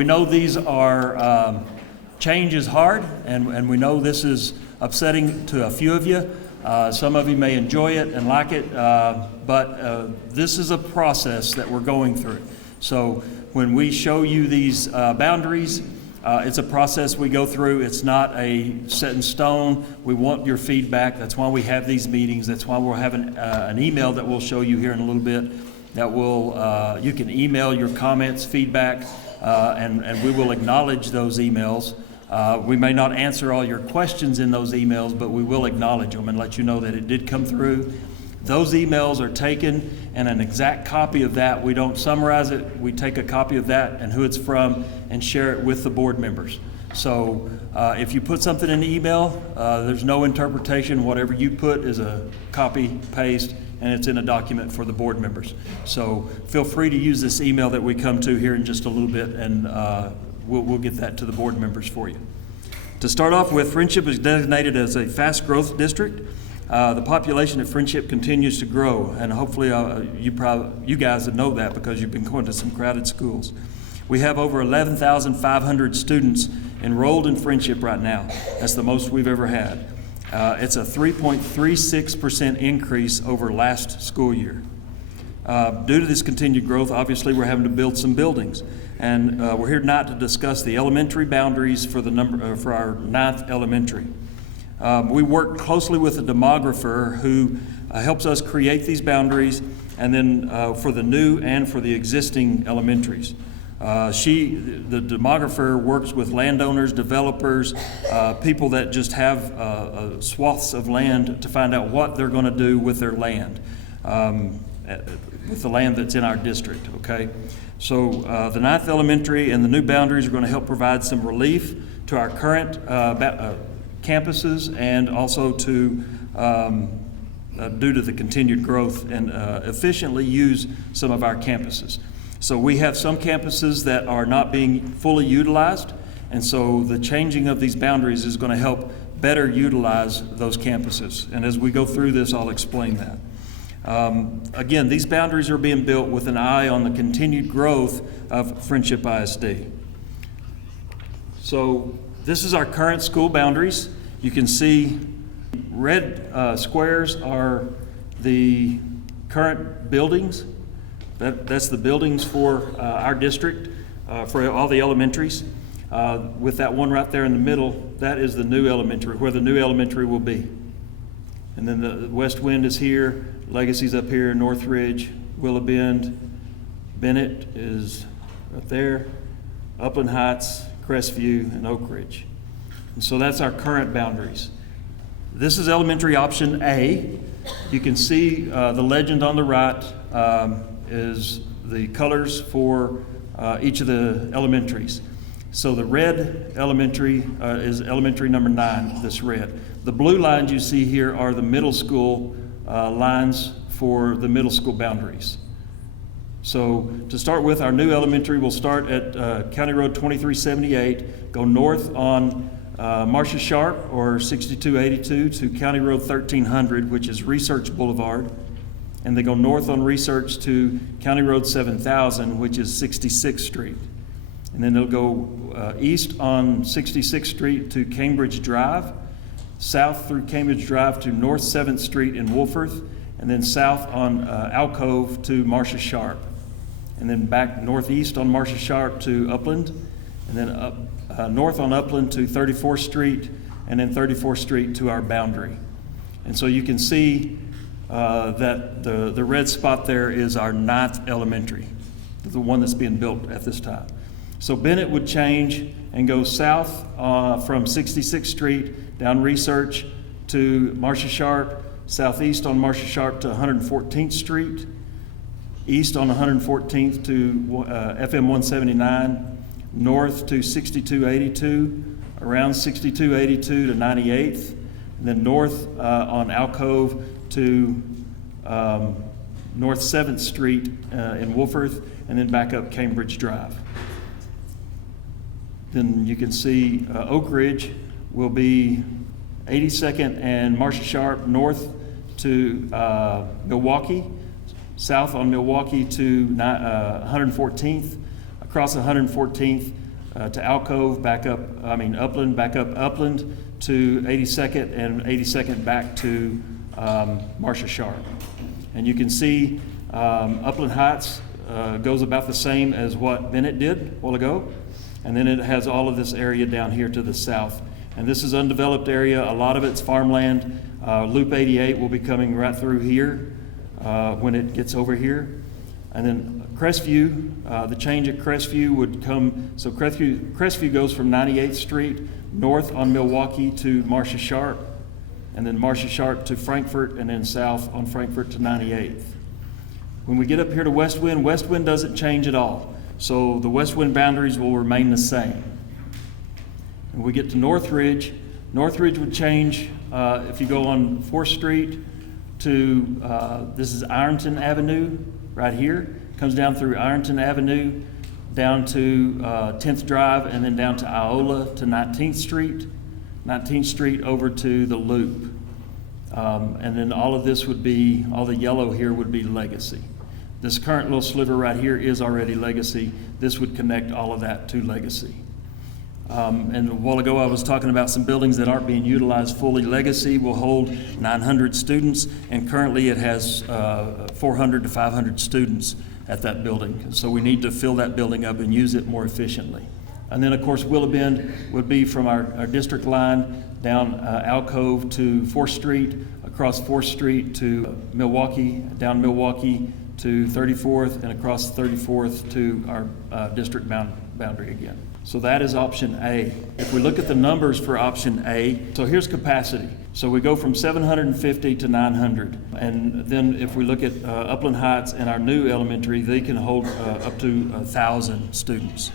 We know these are, change is hard, and we know this is upsetting to a few of you. Some of you may enjoy it and like it, but this is a process that we're going through. So when we show you these boundaries, it's a process we go through. It's not a set in stone. We want your feedback. That's why we have these meetings. That's why we're having an email that we'll show you here in a little bit. That will you can email your comments, feedback, and we will acknowledge those emails. We may not answer all your questions in those emails, but we will acknowledge them and let you know that it did come through. Those emails are taken, and an exact copy of that, we don't summarize it, we take a copy of that and who it's from and share it with the board members. So if you put something in the email, there's no interpretation. Whatever you put is a copy, paste, and it's in a document for the board members. So feel free to use this email that we come to here in just a little bit, and we'll get that to the board members for you. To start off with, Frenship is designated as a fast growth district. The population of Frenship continues to grow, and hopefully you guys know that because you've been going to some crowded schools. We have over 11,500 students enrolled in Frenship right now. That's the most we've ever had. It's a 3.36% increase over last school year. Due to this continued growth, obviously we're having to build some buildings, and we're here tonight to discuss the elementary boundaries for for our 9th elementary. We work closely with a demographer who helps us create these boundaries, and then for the new and for the existing elementaries. The demographer works with landowners, developers, people that just have swaths of land to find out what they're going to do with their land, with the land that's in our district, okay? So the 9th elementary and the new boundaries are going to help provide some relief to our current campuses, and also to due to the continued growth, and efficiently use some of our campuses. So we have some campuses that are not being fully utilized, and so the changing of these boundaries is going to help better utilize those campuses. And as we go through this, I'll explain that. Again, these boundaries are being built with an eye on the continued growth of Frenship ISD. So this is our current school boundaries. You can see red squares are the current buildings. That's the buildings for our district, for all the elementaries. With that one right there in the middle, that is the new elementary, where the new elementary will be. And then the West Wind is here, Legacy's up here, Northridge, Willow Bend, Bennett is right there, Upland Heights, Crestview, and Oak Ridge. And so that's our current boundaries. This is elementary option A. You can see the legend on the right is the colors for each of the elementaries. So the red elementary is elementary number 9, this red. The blue lines you see here are the middle school lines for the middle school boundaries. So to start with, our new elementary will start at County Road 2378, go north on Marcia Sharp or 6282 to County Road 1300, which is Research Boulevard, and they go north on Research to County Road 7000, which is 66th Street. And then they'll go east on 66th Street to Cambridge Drive, south through Cambridge Drive to North 7th Street in Wolforth, and then south on Alcove to Marcia Sharp. And then back northeast on Marcia Sharp to Upland, and then up north on Upland to 34th Street, and then 34th Street to our boundary. And so you can see that the red spot there is our 9th elementary, the one that's being built at this time. So Bennett would change and go south from 66th Street down Research to Marcia Sharp, southeast on Marcia Sharp to 114th Street, east on 114th to FM 179, north to 6282, around 6282 to 98th, and then north on Alcove to North 7th Street in Wolforth, and then back up Cambridge Drive. Then you can see Oak Ridge will be 82nd and Marcia Sharp north to Milwaukee, south on Milwaukee to 114th, across 114th to Alcove, Upland, back up Upland to 82nd, and 82nd back to Marcia Sharp. And you can see Upland Heights goes about the same as what Bennett did a while ago. And then it has all of this area down here to the south. And this is undeveloped area. A lot of it's farmland. Loop 88 will be coming right through here when it gets over here. And then Crestview, the change at Crestview would come, so Crestview goes from 98th Street north on Milwaukee to Marcia Sharp, and then Marcia Sharp to Frankfort, and then south on Frankfort to 98th. When we get up here to West Wind doesn't change at all. So the West Wind boundaries will remain the same. When we get to Northridge would change if you go on 4th Street to, this is Ironton Avenue right here. Comes down through Ironton Avenue, down to 10th Drive, and then down to Iola to 19th Street. 19th Street over to the Loop. And then all of this would be, all the yellow here would be Legacy. This current little sliver right here is already Legacy. This would connect all of that to Legacy. And a while ago I was talking about some buildings that aren't being utilized fully. Legacy will hold 900 students, and currently it has 400 to 500 students at that building. So we need to fill that building up and use it more efficiently. And then of course Willow Bend would be from our district line down Alcove to 4th Street, across 4th Street to Milwaukee, down Milwaukee to 34th, and across 34th to our district boundary again. So that is option A. If we look at the numbers for option A, so here's capacity. So we go from 750 to 900. And then if we look at Upland Heights and our new elementary, they can hold up to 1,000 students.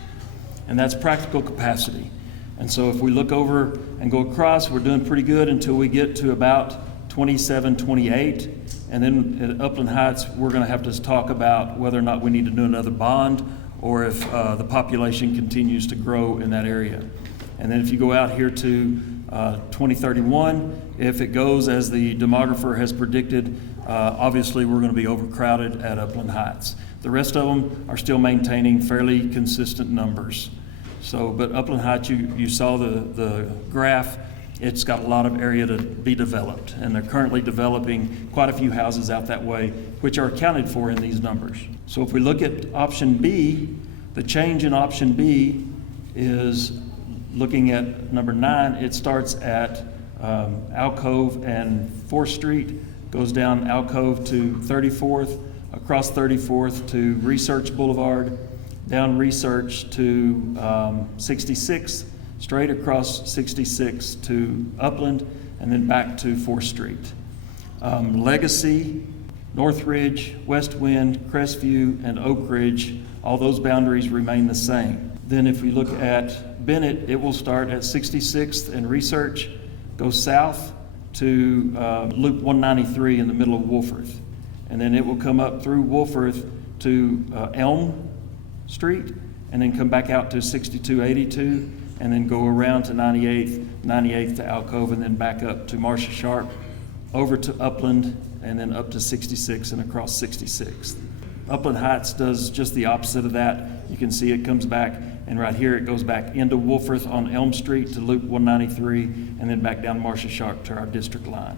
And that's practical capacity. And so if we look over and go across, we're doing pretty good until we get to about 27, 28. And then at Upland Heights, we're going to have to talk about whether or not we need to do another bond, or if the population continues to grow in that area. And then if you go out here to 2031, if it goes as the demographer has predicted, obviously we're going to be overcrowded at Upland Heights. The rest of them are still maintaining fairly consistent numbers. So, but Upland Heights, you saw the graph. It's got a lot of area to be developed, and they're currently developing quite a few houses out that way, which are accounted for in these numbers. So if we look at option B, the change in option B is looking at number 9. It starts at Alcove and 4th Street, goes down Alcove to 34th, across 34th to Research Boulevard, down Research to 66th, straight across 66 to Upland, and then back to 4th Street. Legacy, Northridge, West Wind, Crestview, and Oak Ridge, all those boundaries remain the same. Then if we look at Bennett, it will start at 66th and Research, go south to Loop 193 in the middle of Wolforth. And then it will come up through Wolforth to Elm Street, and then come back out to 6282, and then go around to 98th to Alcove, and then back up to Marcia Sharp, over to Upland, and then up to 66 and across 66th. Upland Heights does just the opposite of that. You can see it comes back, and right here it goes back into Wolforth on Elm Street to Loop 193, and then back down Marcia Sharp to our district line.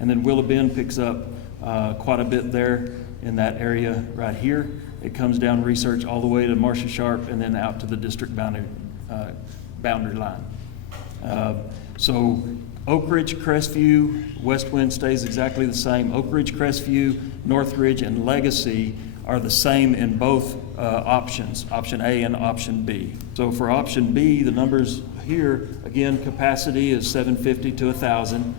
And then Willow Bend picks up quite a bit there in that area right here. It comes down Research all the way to Marcia Sharp, and then out to the district boundary line. So Oak Ridge, Crestview, West Wind stays exactly the same. Oak Ridge, Crestview, Northridge, and Legacy are the same in both options, option A and option B. So for option B, the numbers here, again, capacity is 750 to 1,000.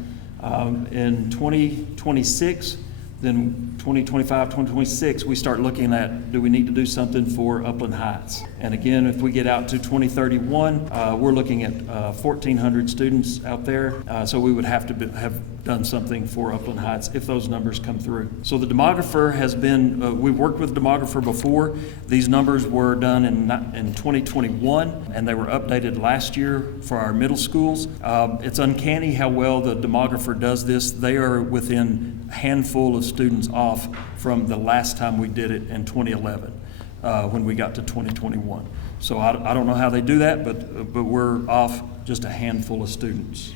In 2026, then 2025, 2026, we start looking at, do we need to do something for Upland Heights? And again, if we get out to 2031, we're looking at 1,400 students out there. So we would have to have done something for Upland Heights if those numbers come through. So the demographer has been, we've worked with demographer before. These numbers were done in 2021, and they were updated last year for our middle schools. It's uncanny how well the demographer does this. They are within a handful of students off from the last time we did it in 2011. when we got to 2021. So I don't know how they do that, but we're off just a handful of students.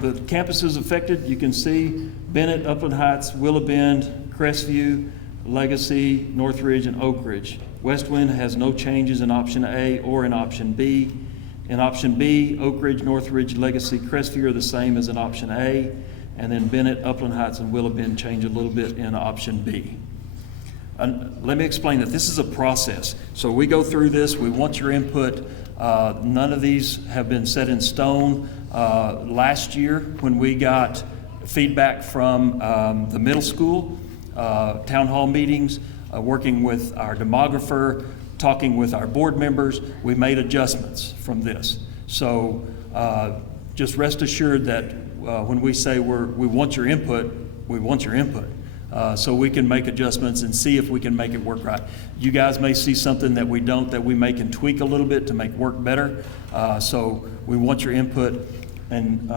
The campuses affected, you can see Bennett, Upland Heights, Willow Bend, Crestview, Legacy, Northridge, and Oak Ridge. Westwind has no changes in option A or in option B. In option B, Oak Ridge, Northridge, Legacy, Crestview are the same as in option A, and then Bennett, Upland Heights, and Willow Bend change a little bit in option B. Let me explain that this is a process. So we go through this, we want your input. None of these have been set in stone. Last year, when we got feedback from the middle school, town hall meetings, working with our demographer, talking with our board members, we made adjustments from this. So just rest assured that when we say we want your input, we want your input. So we can make adjustments and see if we can make it work right. You guys may see something that we don't, that we may can tweak a little bit to make work better. So we want your input. And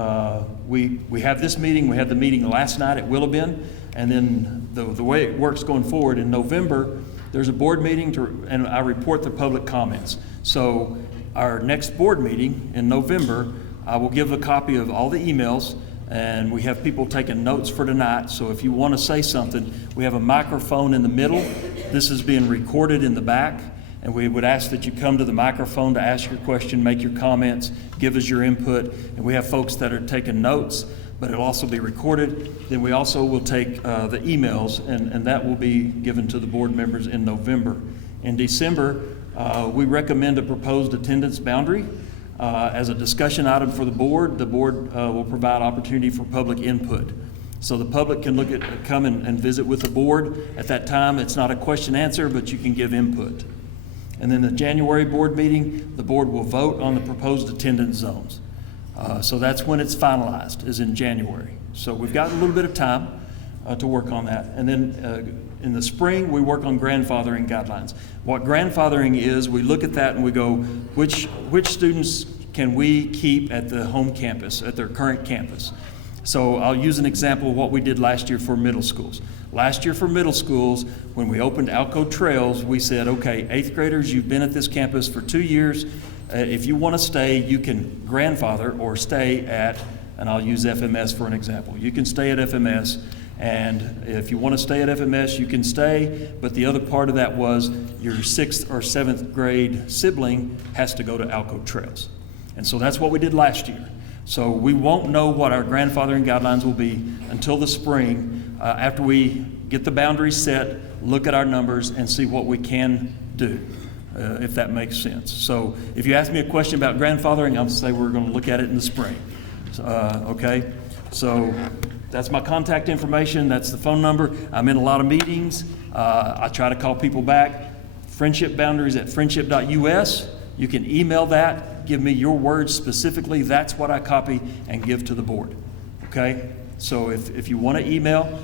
we have this meeting, we had the meeting last night at Willow Bend, and then the way it works going forward in November, there's a board meeting and I report the public comments. So our next board meeting in November, I will give a copy of all the emails, and we have people taking notes for tonight. So if you want to say something, we have a microphone in the middle. This is being recorded in the back, and we would ask that you come to the microphone to ask your question, make your comments, give us your input. And we have folks that are taking notes, but it'll also be recorded. Then we also will take the emails, and that will be given to the board members in November. In December, we recommend a proposed attendance boundary. As a discussion item for the board will provide opportunity for public input. So the public can come and visit with the board. At that time, it's not a question answer, but you can give input. And then the January board meeting, the board will vote on the proposed attendance zones. So that's when it's finalized, is in January. So we've got a little bit of time to work on that. And then in the spring, we work on grandfathering guidelines. What grandfathering is, we look at that and we go, which students can we keep at the home campus, at their current campus? So I'll use an example of what we did last year for middle schools. Last year for middle schools, when we opened Alco Trails, we said, okay, 8th graders, you've been at this campus for 2 years. If you want to stay, you can grandfather or stay at, and I'll use FMS for an example. You can stay at FMS. And if you want to stay at FMS, you can stay, but the other part of that was your 6th or 7th grade sibling has to go to Alco Trails. And so that's what we did last year. So we won't know what our grandfathering guidelines will be until the spring, after we get the boundaries set, look at our numbers, and see what we can do, if that makes sense. So if you ask me a question about grandfathering, I'll say we're going to look at it in the spring. Okay? So that's my contact information. That's the phone number. I'm in a lot of meetings. I try to call people back. Friendship boundaries at friendship.us. You can email that. Give me your words specifically. That's what I copy and give to the board. Okay? So if you want to email,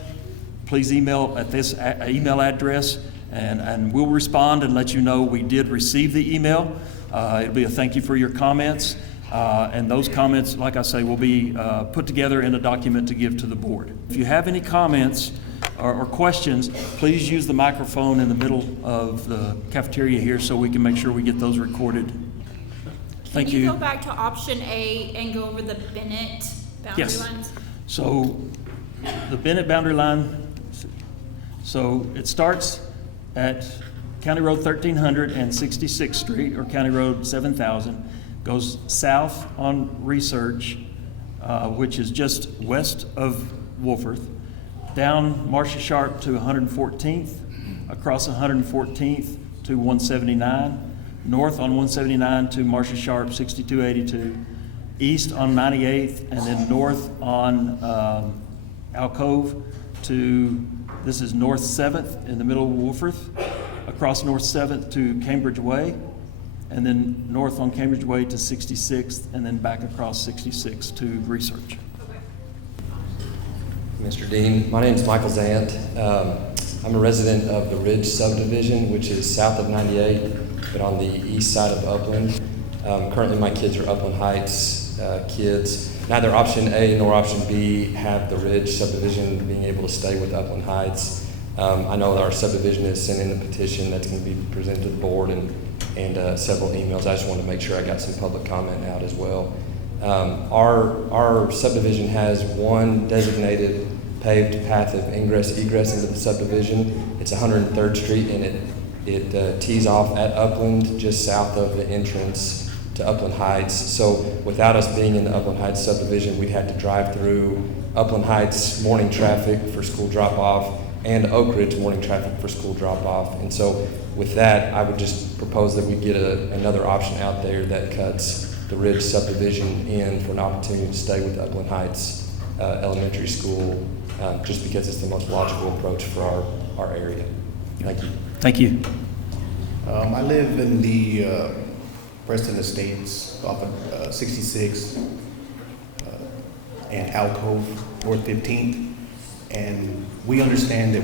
please email at this email address, and we'll respond and let you know we did receive the email. It'll be a thank you for your comments. And those comments, like I say, will be put together in a document to give to the board. If you have any comments or questions, please use the microphone in the middle of the cafeteria here so we can make sure we get those recorded. Thank you. Can you go back to option A and go over the Bennett boundary lines? So the Bennett boundary line, so it starts at County Road 1300 and 66th Street, or County Road 7000. Goes south on Research, which is just west of Wolforth, down Marcia Sharp to 114th, across 114th to 179, north on 179 to Marcia Sharp 6282, east on 98th, and then north on Alcove to, this is North 7th in the middle of Wolforth, across North 7th to Cambridge Way, and then north on Cambridge Way to 66th, and then back across 66th to Research. Mr. Dean, my name is Michael Zant. I'm a resident of the Ridge subdivision, which is south of 98, but on the east side of Upland. Currently my kids are Upland Heights kids. Neither option A nor option B have the Ridge subdivision being able to stay with Upland Heights. I know that our subdivision has sent in a petition that's going to be presented to the board and several emails. I just wanted to make sure I got some public comment out as well. Our subdivision has one designated paved path of ingress egress into the subdivision. It's 103rd Street, and it tees off at Upland, just south of the entrance to Upland Heights. So without us being in the Upland Heights subdivision, we'd have to drive through Upland Heights morning traffic for school drop-off and Oak Ridge morning traffic for school drop-off. And so with that, I would just propose that we get another option out there that cuts the Ridge subdivision in for an opportunity to stay with Upland Heights Elementary School, just because it's the most logical approach for our area. Thank you. Thank you. I live in the Preston Estates off of 66 and Alcove, North 15th. And we understand that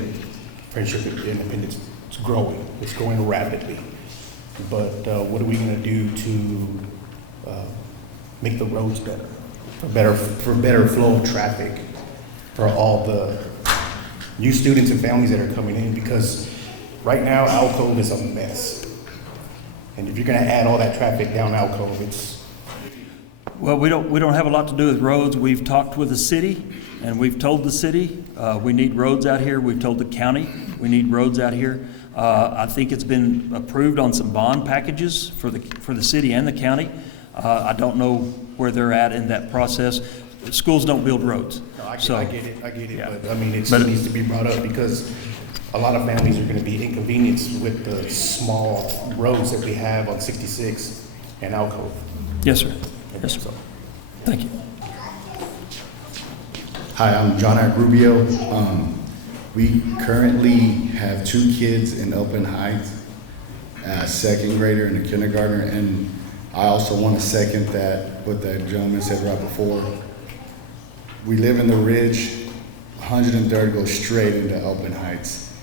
Friendship Independence is growing. It's growing rapidly. But what are we going to do to make the roads better, for better flow of traffic for all the new students and families that are coming in? Because right now, Alcove is a mess. And if you're going to add all that traffic down Alcove, it's... Well, we don't have a lot to do with roads. We've talked with the city, and we've told the city we need roads out here. We've told the county we need roads out here. I think it's been approved on some bond packages for the city and the county. I don't know where they're at in that process. Schools don't build roads. No, I get it, yeah. but I mean, it still needs to be brought up because a lot of families are going to be inconvenienced with the small roads that we have on 66 and Alcove. Yes, sir. Yes, sir. Thank you. Hi, I'm John R. Rubio. We currently have 2 kids in Upland Heights, a second grader and a kindergartner, and I also want to second what that gentleman said right before. We live in the Ridge, 103rd goes straight into Upland Heights.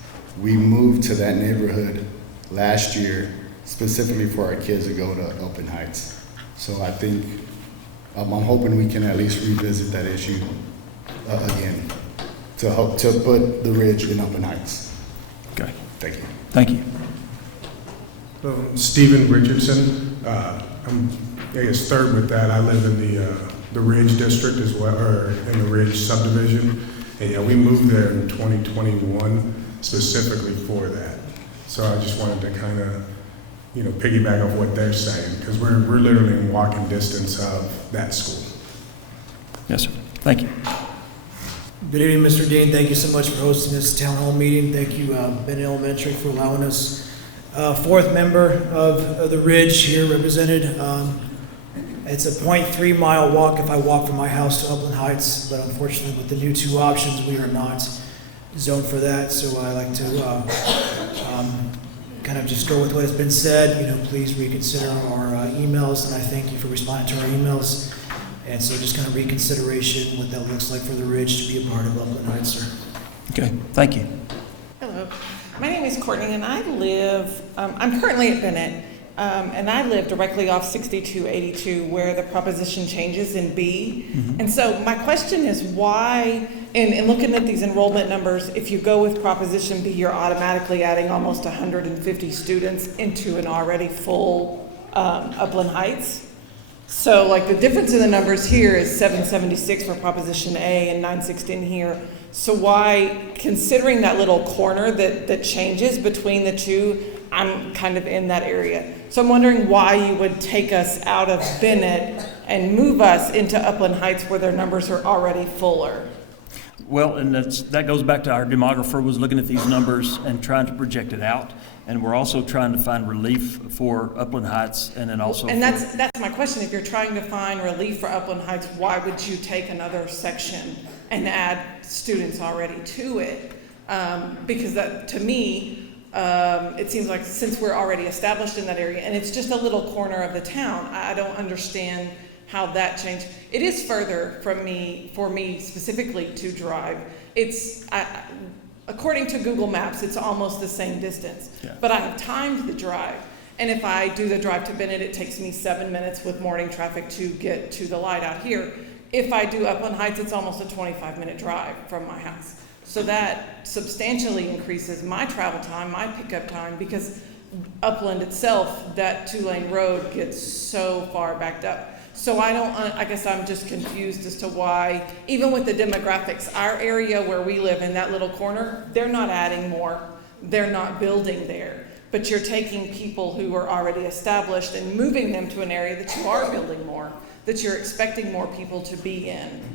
We moved to that neighborhood last year specifically for our kids to go to Upland Heights. So I think, I'm hoping we can at least revisit that issue again to put the Ridge in Upland Heights. Okay. Thank you. Thank you. Stephen Richardson. I'm, I guess, third with that. I live in the Ridge district as well, or in the Ridge subdivision. And yeah, we moved there in 2021 specifically for that. So I just wanted to kind of, piggyback off what they're saying, because we're literally in walking distance of that school. Yes, sir. Thank you. Good evening, Mr. Dean. Thank you so much for hosting this town hall meeting. Thank you, Bennett Elementary, for allowing us. Fourth member of the Ridge here represented. It's a 0.3 mile walk if I walk from my house to Upland Heights, but unfortunately with the new 2 options, we are not zoned for that. So I like to kind of just go with what has been said. Please reconsider our emails, and I thank you for responding to our emails. And so just kind of reconsideration, what that looks like for the Ridge to be a part of Upland Heights, sir. Okay. Thank you. Hello. My name is Courtney, and I live, I'm currently at Bennett, and I live directly off 6282 where the proposition changes in B. And so my question is why, in looking at these enrollment numbers, if you go with proposition B, you're automatically adding almost 150 students into an already full Upland Heights. So like the difference in the numbers here is 776 for proposition A and 916 here. So why, considering that little corner that changes between the two, I'm kind of in that area. So I'm wondering why you would take us out of Bennett and move us into Upland Heights where their numbers are already fuller. Well, and that goes back to our demographer was looking at these numbers and trying to project it out. And we're also trying to find relief for Upland Heights and then also... And that's my question. If you're trying to find relief for Upland Heights, why would you take another section and add students already to it? Because that, to me, it seems like since we're already established in that area, and it's just a little corner of the town, I don't understand how that changed. It is further from me, for me specifically, to drive. It's... according to Google Maps, it's almost the same distance, but I have timed the drive. And if I do the drive to Bennett, it takes me 7 minutes with morning traffic to get to the light out here. If I do Upland Heights, it's almost a 25-minute drive from my house. So that substantially increases my travel time, my pickup time, because Upland itself, that 2-lane road gets so far backed up. So I guess I'm just confused as to why, even with the demographics, our area where we live in that little corner, they're not adding more, they're not building there. But you're taking people who are already established and moving them to an area that you are building more, that you're expecting more people to be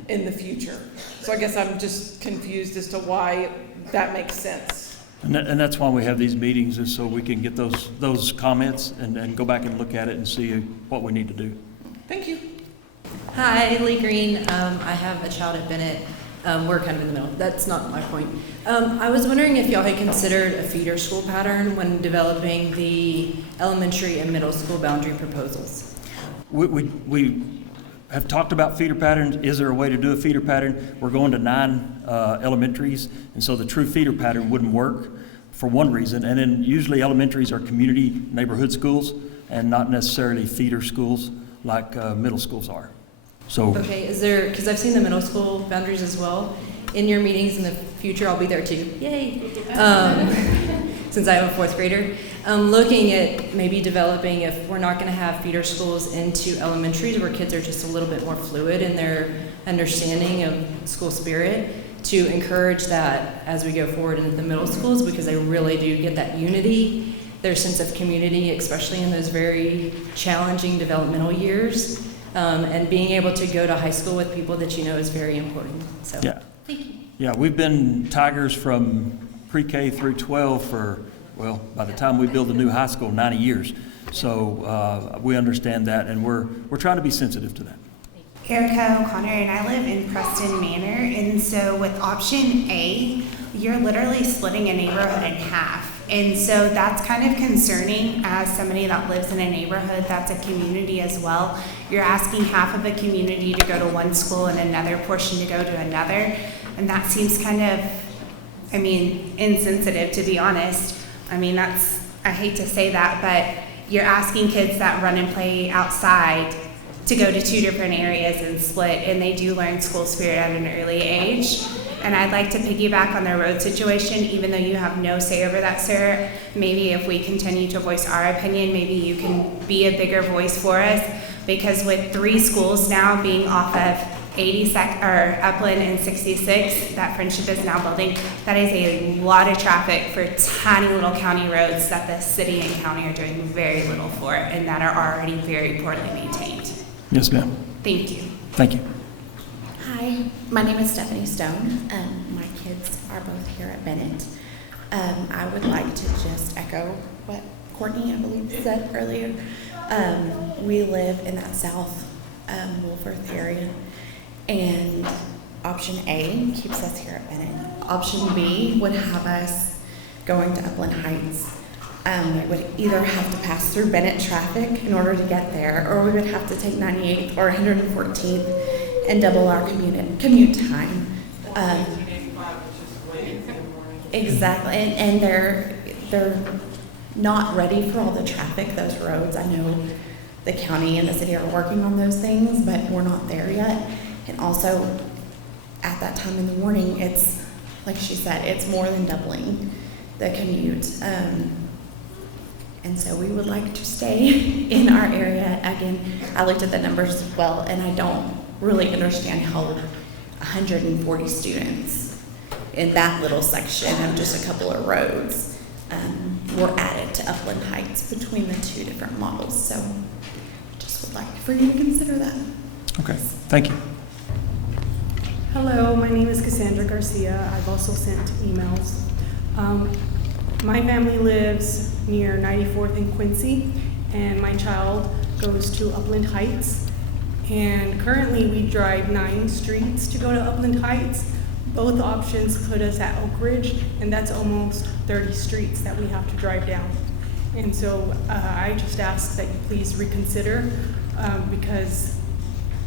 in the future. So I guess I'm just confused as to why that makes sense. And that's why we have these meetings, is so we can get those comments and go back and look at it and see what we need to do. Thank you. Hi, Lee Green. I have a child at Bennett. We're kind of in the middle. That's not my point. I was wondering if y'all had considered a feeder school pattern when developing the elementary and middle school boundary proposals. We have talked about feeder patterns. Is there a way to do a feeder pattern? We're going to 9 elementaries, and so the true feeder pattern wouldn't work for one reason. And then usually elementaries are community neighborhood schools and not necessarily feeder schools like middle schools are. So Okay, is there, because I've seen the middle school boundaries as well. In your meetings in the future, I'll be there too. Yay! Since I have a 4th grader. Looking at maybe developing, if we're not going to have feeder schools into elementaries where kids are just a little bit more fluid in their understanding of school spirit, to encourage that as we go forward into the middle schools, because they really do get that unity, their sense of community, especially in those very challenging developmental years. And being able to go to high school with people that you know is very important. So, yeah, thank you. yeah, we've been Tigers from pre-K through 12 for, well, by the time we build a new high school, 90 years. So we understand that, and we're trying to be sensitive to that. Erica O'Connor, and I live in Preston Manor, and so with option A, you're literally splitting a neighborhood in half. And so that's kind of concerning as somebody that lives in a neighborhood that's a community as well. You're asking half of a community to go to one school and another portion to go to another. And that seems kind of, insensitive, to be honest. I hate to say that, but you're asking kids that run and play outside to go to 2 different areas and split, and they do learn school spirit at an early age. And I'd like to piggyback on the road situation, even though you have no say over that, sir. Maybe if we continue to voice our opinion, maybe you can be a bigger voice for us. Because with 3 schools now being off of Upland and 66, that Friendship is now building, that is a lot of traffic for tiny little county roads that the city and county are doing very little for, and that are already very poorly maintained. Yes, ma'am. Thank you. Thank you. Hi, my name is Stephanie Stone. My kids are both here at Bennett. I would like to just echo what Courtney, I believe, said earlier. We live in that South Wolfforth area, and option A keeps us here at Bennett. Option B would have us going to Upland Heights. We would either have to pass through Bennett traffic in order to get there, or we would have to take 98th or 114th and double our commute time. Exactly, and they're not ready for all the traffic, those roads. I know the county and the city are working on those things, but we're not there yet. And also, at that time in the morning, it's, like she said, it's more than doubling the commute. And so we would like to stay in our area. Again, I looked at the numbers as well, and I don't really understand how 140 students in that little section of just a couple of roads were added to Upland Heights between the 2 different models. So just would like for you to consider that. Okay, thank you. Hello, my name is Cassandra Garcia. I've also sent emails. My family lives near 94th and Quincy, and my child goes to Upland Heights. And currently we drive 9 streets to go to Upland Heights. Both options put us at Oak Ridge, and that's almost 30 streets that we have to drive down. And so I just ask that you please reconsider, because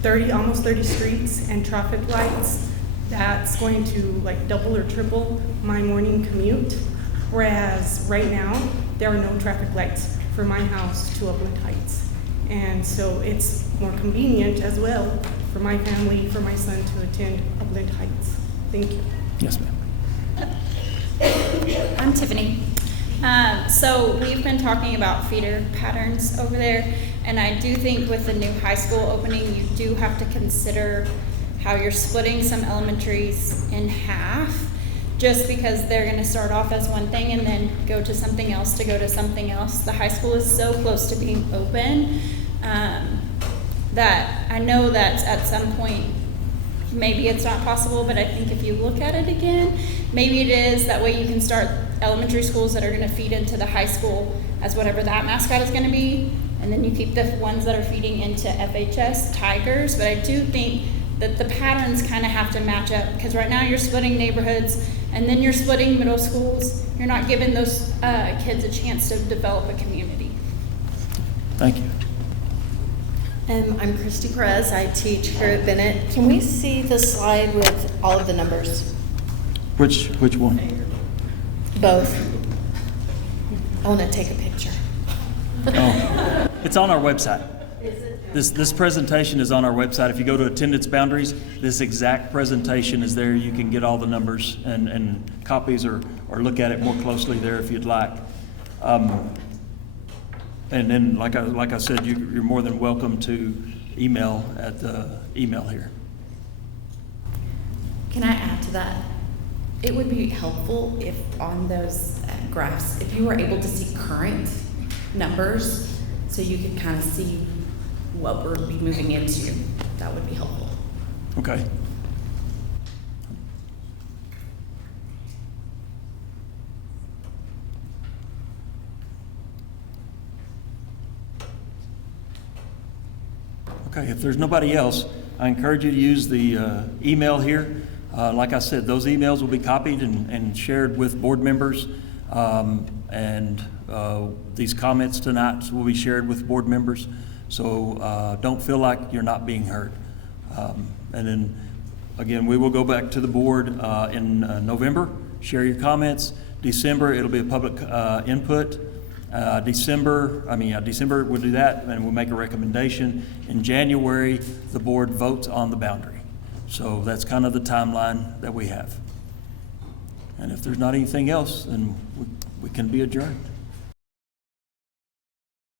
almost 30 streets and traffic lights, that's going to like double or triple my morning commute. Whereas right now, there are no traffic lights from my house to Upland Heights. And so it's more convenient as well for my family, for my son to attend Upland Heights. Thank you. Yes, ma'am. I'm Tiffany. So we've been talking about feeder patterns over there, and I do think with the new high school opening, you do have to consider how you're splitting some elementaries in half, just because they're going to start off as one thing and then go to something else to go to something else. The high school is so close to being open that I know that at some point maybe it's not possible, but I think if you look at it again, maybe it is. That way you can start elementary schools that are going to feed into the high school as whatever that mascot is going to be, and then you keep the ones that are feeding into FHS Tigers. But I do think that the patterns kind of have to match up, because right now you're splitting neighborhoods and then you're splitting middle schools. You're not giving those kids a chance to develop a community. Thank you. I'm Christy Perez. I teach here at Bennett. Can we see the slide with all of the numbers? Which one? Both. I want to take a picture. Oh, it's on our website. This presentation is on our website. If you go to attendance boundaries, this exact presentation is there. You can get all the numbers and copies, or look at it more closely there if you'd like. And then, like I said, you're more than welcome to email at the email here. Can I add to that? It would be helpful if on those graphs, if you were able to see current numbers, so you could kind of see what we're moving into. That would be helpful. Okay. Okay, if there's nobody else, I encourage you to use the email here. Like I said, those emails will be copied and shared with board members, and these comments tonight will be shared with board members. So don't feel like you're not being heard. And then, again, we will go back to the board in November, share your comments. December, it'll be a public input. December, we'll do that, and we'll make a recommendation. In January, the board votes on the boundary. So that's kind of the timeline that we have. And if there's not anything else, then we can be adjourned.